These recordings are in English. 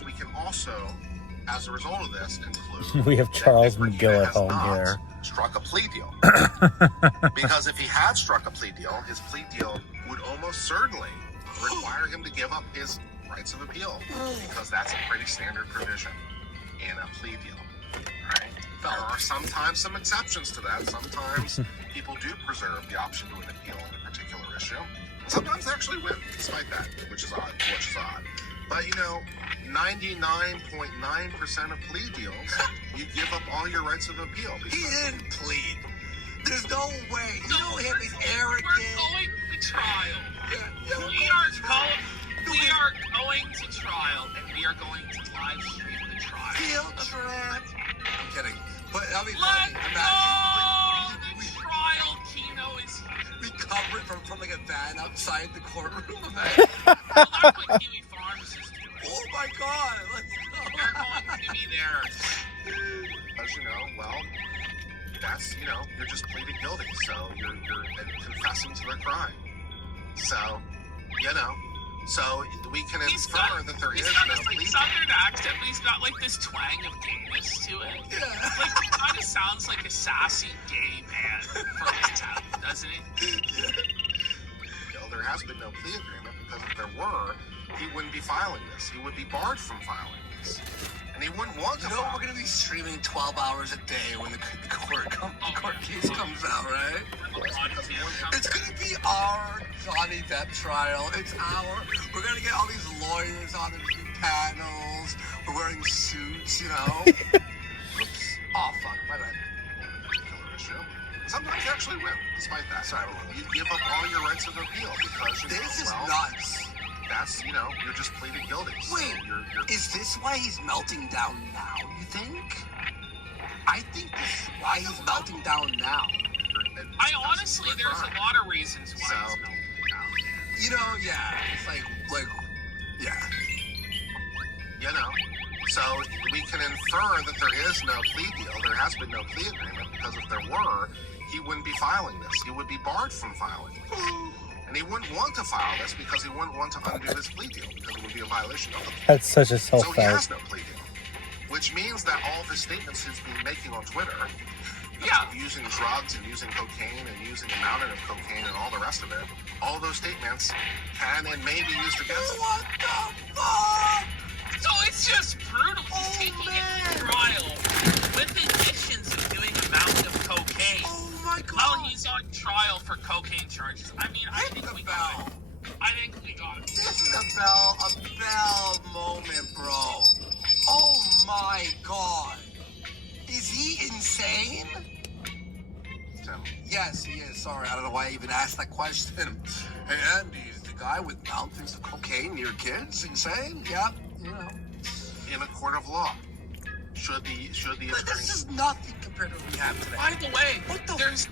course, we can also, as a result of this, include we have Charles McGill at home here. Struck a plea deal. Because if he had struck a plea deal, his plea deal would almost certainly require him to give up his rights of appeal, because that's a pretty standard provision in a plea deal. Right? There are sometimes some exceptions to that. Sometimes people do preserve the option to an appeal in a particular issue. Sometimes they actually win, despite that, which is odd. But, 99.9% of plea deals, you give up all your rights of appeal. He didn't plead. There's no way. You know him, he's arrogant. We're going to trial. We are going to trial, and we are going to live stream the trial. Field trip. I'm kidding. But that'll be Let's funny. go! The trial Kino is here. We cover it from like a van outside the courtroom. Well, that's what Kiwi Farms is doing. Oh my God! Let's go. We're going to be there. As you know, well, that's, you're just pleading guilty, so you're confessing to the crime. So, so we can infer that there is no plea. He's got southern accent, but he's got like this twang of gayness to it. Yeah. Like, he kind of sounds like a sassy gay man from his town, doesn't he? Yeah. There has been no plea agreement, because if there were, he wouldn't be filing this. He would be barred from filing this. And he wouldn't want to file. We're going to be streaming 12 hours a day when the court case comes out, right? It's going to be our Johnny Depp trial. We're going to get all these lawyers on the panels. We're wearing suits, Oops. Oh, fuck. My bad. Killer issue. Sometimes you actually win, despite that. Sorry, you give up all your rights of appeal because this is nuts. That's, you're just pleading guilty. So Wait, is this why he's melting down now, you think? I think this is why he's melting down now. Honestly, there's a lot of reasons why he's melting down. Yeah, it's like, yeah. So we can infer that there is no plea deal. There has been no plea agreement, because if there were, he wouldn't be filing this. He would be barred from filing this. And he wouldn't want to file this because he wouldn't want to undo his plea deal, because it would be a violation of the plea. That's such a So he self-doubt. has no plea deal, which means that all of his statements he's been making on Twitter, using drugs and using cocaine and using a mountain of cocaine and all the rest of it, all those statements can and may be used against him. What the fuck? So it's just brutal. He's taking it to trial with admissions of doing a mountain of cocaine. Oh my God. While he's on trial for cocaine charges. I mean, I think we got it. This is a bell moment, bro. Oh my God. Is he insane? Yes, he is. Sorry, I don't know why I even asked that question. Hey, Andy, is the guy with mountains of cocaine near kids insane? Yep, In a court of law, should the attorney... This is nothing compared to what we have today. By the way, there's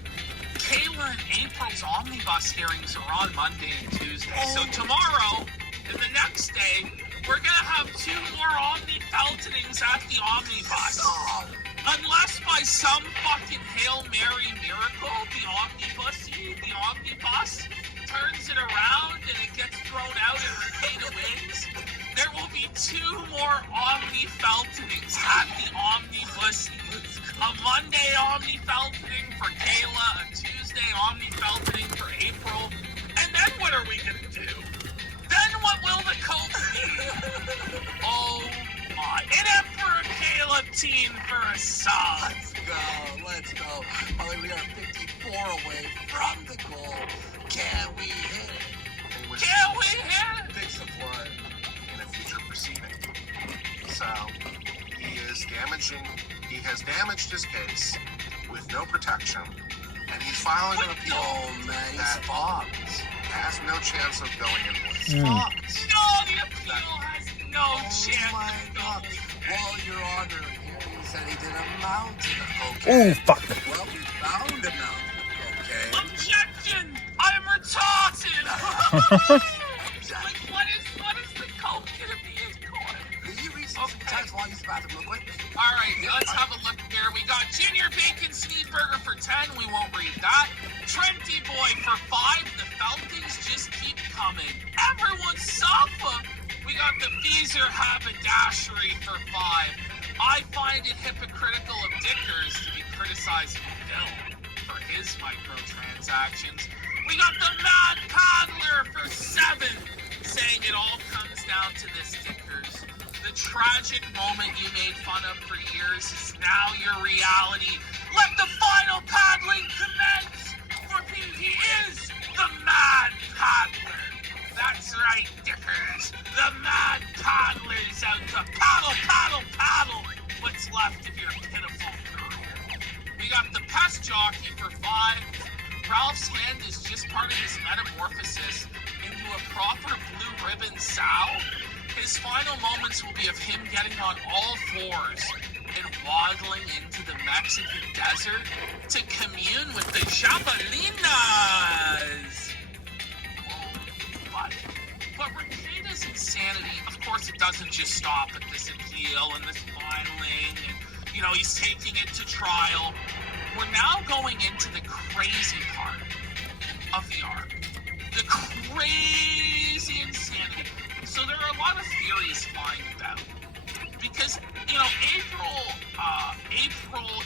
Kayla and April's omnibus hearings are on Monday and Tuesday. So tomorrow and the next day, we're going to have 2 more omni-feltonings at the omnibus. Unless by some fucking Hail Mary miracle, the omnibus turns it around and it gets thrown out and Ricada wins, there will be 2 more omni-feltonings at the omnibus. A Monday omni-feltoning for Kayla, a Tuesday omni-feltoning for April. And then what are we going to do? Then what will the coke be? Oh my. An Emperor Caleb team for a song. Let's go. We are 54 away from the goal. Can we hit it? Can we hit it? Big support in a future proceeding. So he has damaged his case with no protection, and he's filing an appeal. Oh man, he's fucked. Has no chance of going anywhere. Fucked. No, the appeal has no chance. Oh my God. Well, Your Honor, here he said he did a mountain of Oh, cocaine. fuck. Well, we found a mountain of cocaine. Objection! I'm retarded! Like, what is the coke gonna be in court? Can you read some text while you use the bathroom real quick? Alright, let's have a look here. We got Junior Bacon Sneedburger for 10. We won't read that. Trenty Boy for 5. The Feltings just keep coming. Everyone suffer. We got the Feezer Haberdasher for 5. I find it hypocritical of Dickers to be criticizing Bill for his microtransactions. We got the Mad Paddler for 7, saying it all comes down to this, Dickers. The tragic moment you made fun of for years is now your reality. Let the final paddling commence, for he is the Mad Paddler. That's right, Dickers. The Mad Paddler's out to paddle, paddle, paddle what's left of your pitiful career. We got the Pest Jockey for 5. Ralph's hand is just part of his metamorphosis into a proper blue ribbon sow. His final moments will be of him getting on all fours and waddling into the Mexican desert to commune with the Jabalinas. But Rekida's insanity, of course, it doesn't just stop at this appeal and this filing and, he's taking it to trial. We're now going into the crazy part of the arc. The crazy insanity. So there are a lot of theories flying about. Because, April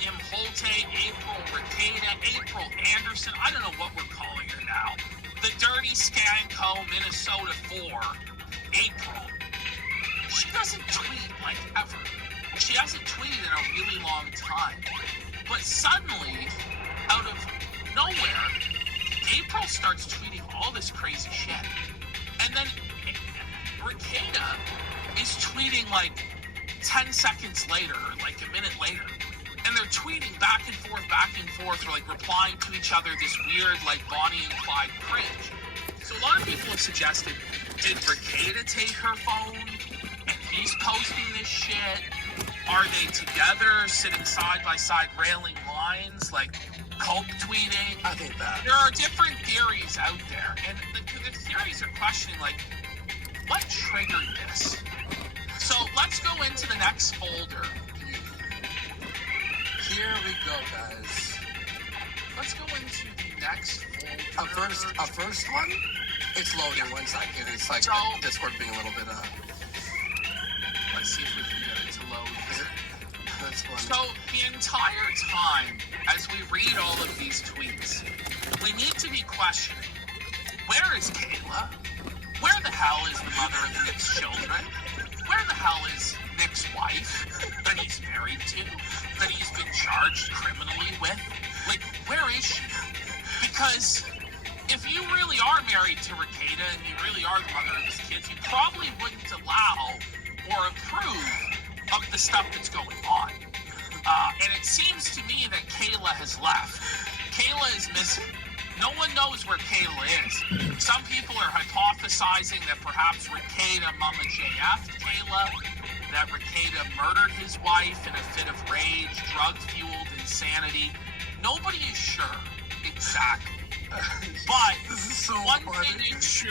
Imholte, April Rekeda, April Anderson, I don't know what we're calling her now. The Dirty Skanko, Minnesota 4, April. She doesn't tweet like ever. She hasn't tweeted in a really long time. But suddenly, out of nowhere, April starts tweeting all this crazy shit. And then Rekeda is tweeting like 10 seconds later, or like a minute later. And they're tweeting back and forth, or like replying to each other this weird, like Bonnie and Clyde cringe. So a lot of people have suggested, did Rekeda take her phone and he's posting this shit? Are they together, sitting side by side, railing lines, like Cope tweeting? I think that. There are different theories out there, and the theories are questioning, like, what triggered this? So let's go into the next folder. Here we go, guys. Let's go into the next folder. A first one? It's loading. 1 second. It's like So- Discord being a little bit, Let's see if we can get it to load. That's one. So the entire time, as we read all of these tweets, we need to be questioning, where is Kayla? Where the hell is the mother of Nick's children? Where the hell is Nick's wife that he's married to, that he's been charged criminally with? Like, where is she? Because if you really are married to Rekeda and you really are the mother of his kids, you probably wouldn't allow or approve of the stuff that's going on. And it seems to me that Kayla has left. Kayla is missing. No one knows where Kayla is. Some people are hypothesizing that perhaps Rekeda Mama JF'd Kayla, that Rekeda murdered his wife in a fit of rage, drug-fueled insanity. Nobody is sure exactly. But This is so one funny. thing is true,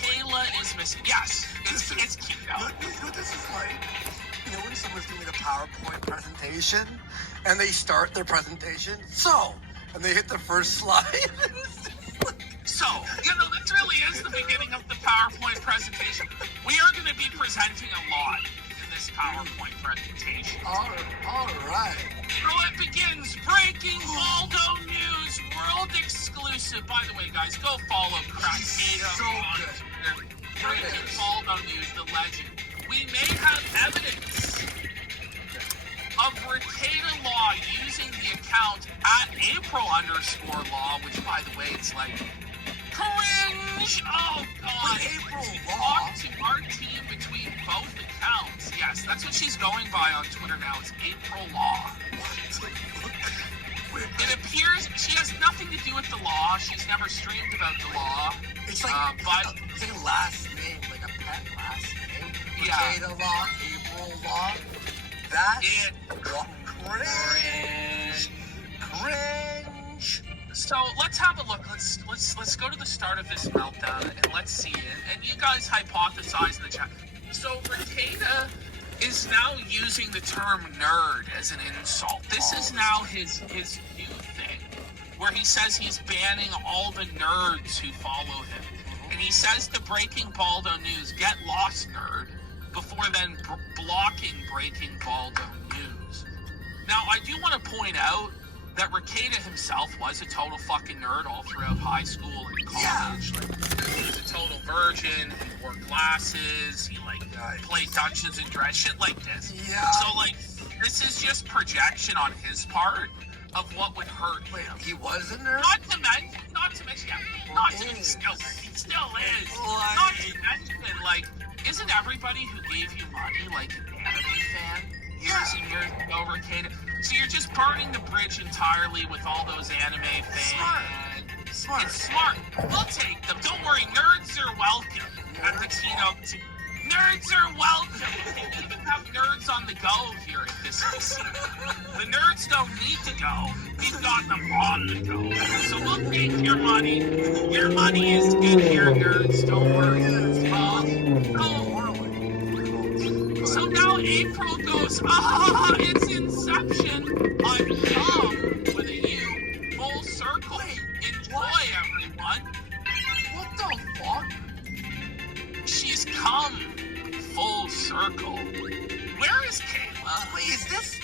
Kayla is missing. Yes, it's cute You know what this is like? When someone's doing a PowerPoint presentation and they start their presentation, and they hit the first slide. So, this really is the beginning of the PowerPoint presentation. We are going to be presenting a lot in this PowerPoint presentation. All right. So it begins. Breaking Baldo News, world exclusive. By the way, guys, go follow Crackada So on good. Twitter. Breaking Baldo News, the legend. We may have evidence of Rekeda Law using the account at April_Law, which, by the way, it's like cringe. Oh God. April Law. Talk to our team between both accounts. Yes, that's what she's going by on Twitter now. It's April Law. It appears she has nothing to do with the law. She's never streamed about the law. It's like it's like a last name, like a pet last name. Yeah. Rekeda Law, April Law. That's It cringe. So let's have a look. Let's go to the start of this meltdown and let's see it. And you guys hypothesize in the chat. So Rekeda is now using the term nerd as an insult. This is now his new thing, where he says he's banning all the nerds who follow him. And he says to Breaking Baldo News, "Get lost, nerd." before then blocking breaking Baldo news. Now, I do want to point out that Rekieta himself was a total fucking nerd all throughout high school and college. Yeah. Like, he was a total virgin. He wore glasses. He played Dungeons and Dragons, shit like this. Yeah. So this is just projection on his part of what would hurt Wait, him. he was a nerd? Not to mention, he still is. Not to mention, isn't everybody who gave you money an anime fan years and years ago, Rekieta? So you're just burning the bridge entirely with all those anime fans. Smart. It's smart. We'll take them. Don't worry, nerds are welcome at the keynote. Nerds are welcome. We even have nerds on the go here at this casino. The nerds don't need to go. We've got them on the go. So we'll take your money. Your money is good here, nerds. Don't worry. So now April goes, it's Inception. I've come with a U, full circle. Enjoy, everyone. What the fuck? She's come full circle. Where is Kayla? Wait, is this?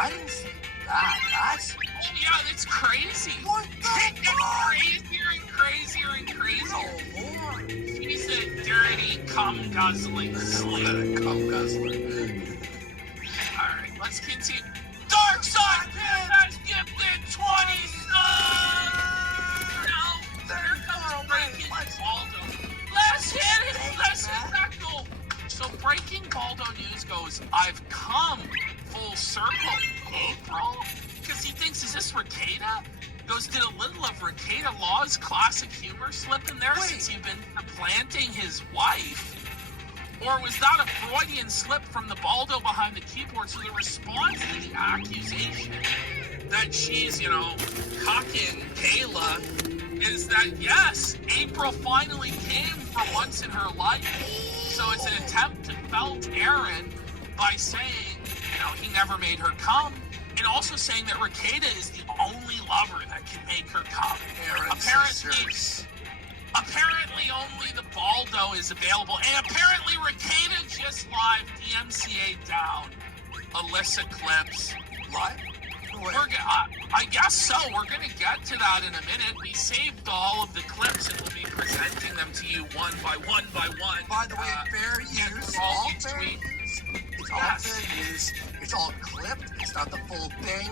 I didn't see that. That's. Oh yeah, that's crazy. What the It gets fuck? crazier and crazier and crazier. Oh, Lord. She's a dirty, cum-guzzling slave. Cum guzzler. Alright, let's continue. Dark Side Pit has gifted 20 subs! No, here comes Breaking Baldo. Let's hit it! Let's hit that goal! So Breaking Baldo News goes, I've come full circle, April? Because he thinks, is this Rekieta? Goes, did a little of Rekieta Law's classic humor slip in there since you've been supplanting his wife? Or was that a Freudian slip from the Baldo behind the keyboard? So the response to the accusation that she's, cucking Kayla is that, yes, April finally came for once in her life. So it's an attempt to felt Aaron by saying, he never made her come. And also saying that Rekieta is the only lover that can make her come. Apparently only the Baldo is available. And apparently Rekieta just live DMCA down Alyssa clips. What? I guess so. We're going to get to that in a minute. We saved all of the clips and we'll be presenting them to you one by one by one. By the way, fair use. All Fair tweet. use. It's all fair use. It's all clipped. It's not the full thing.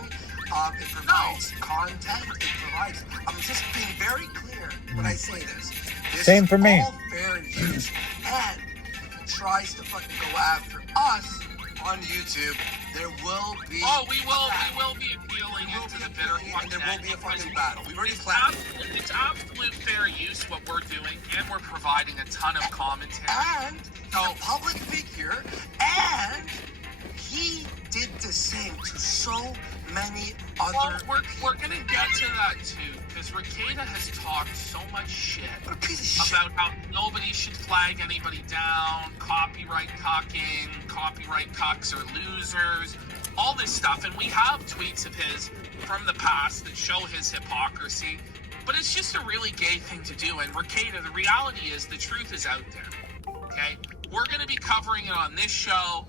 It provides content. It provides. I'm just being very clear when I say this. This Same for me. All fair use. And if he tries to fucking go after us on YouTube, there will be. Oh, we will be appealing into the bitter and there will be a fucking battle. We've already planned. It's absolute fair use what we're doing, and we're providing a ton of commentary. And a public figure, and he did the same to so many other. Well, we're gonna get to that too, because Rekieta has talked so much shit What a piece of shit. about how nobody should flag anybody down, copyright cocking, copyright cocks are losers, all this stuff, and we have tweets of his from the past that show his hypocrisy. But it's just a really gay thing to do, and Rekieta, the reality is the truth is out there. Okay, we're gonna be covering it on this show.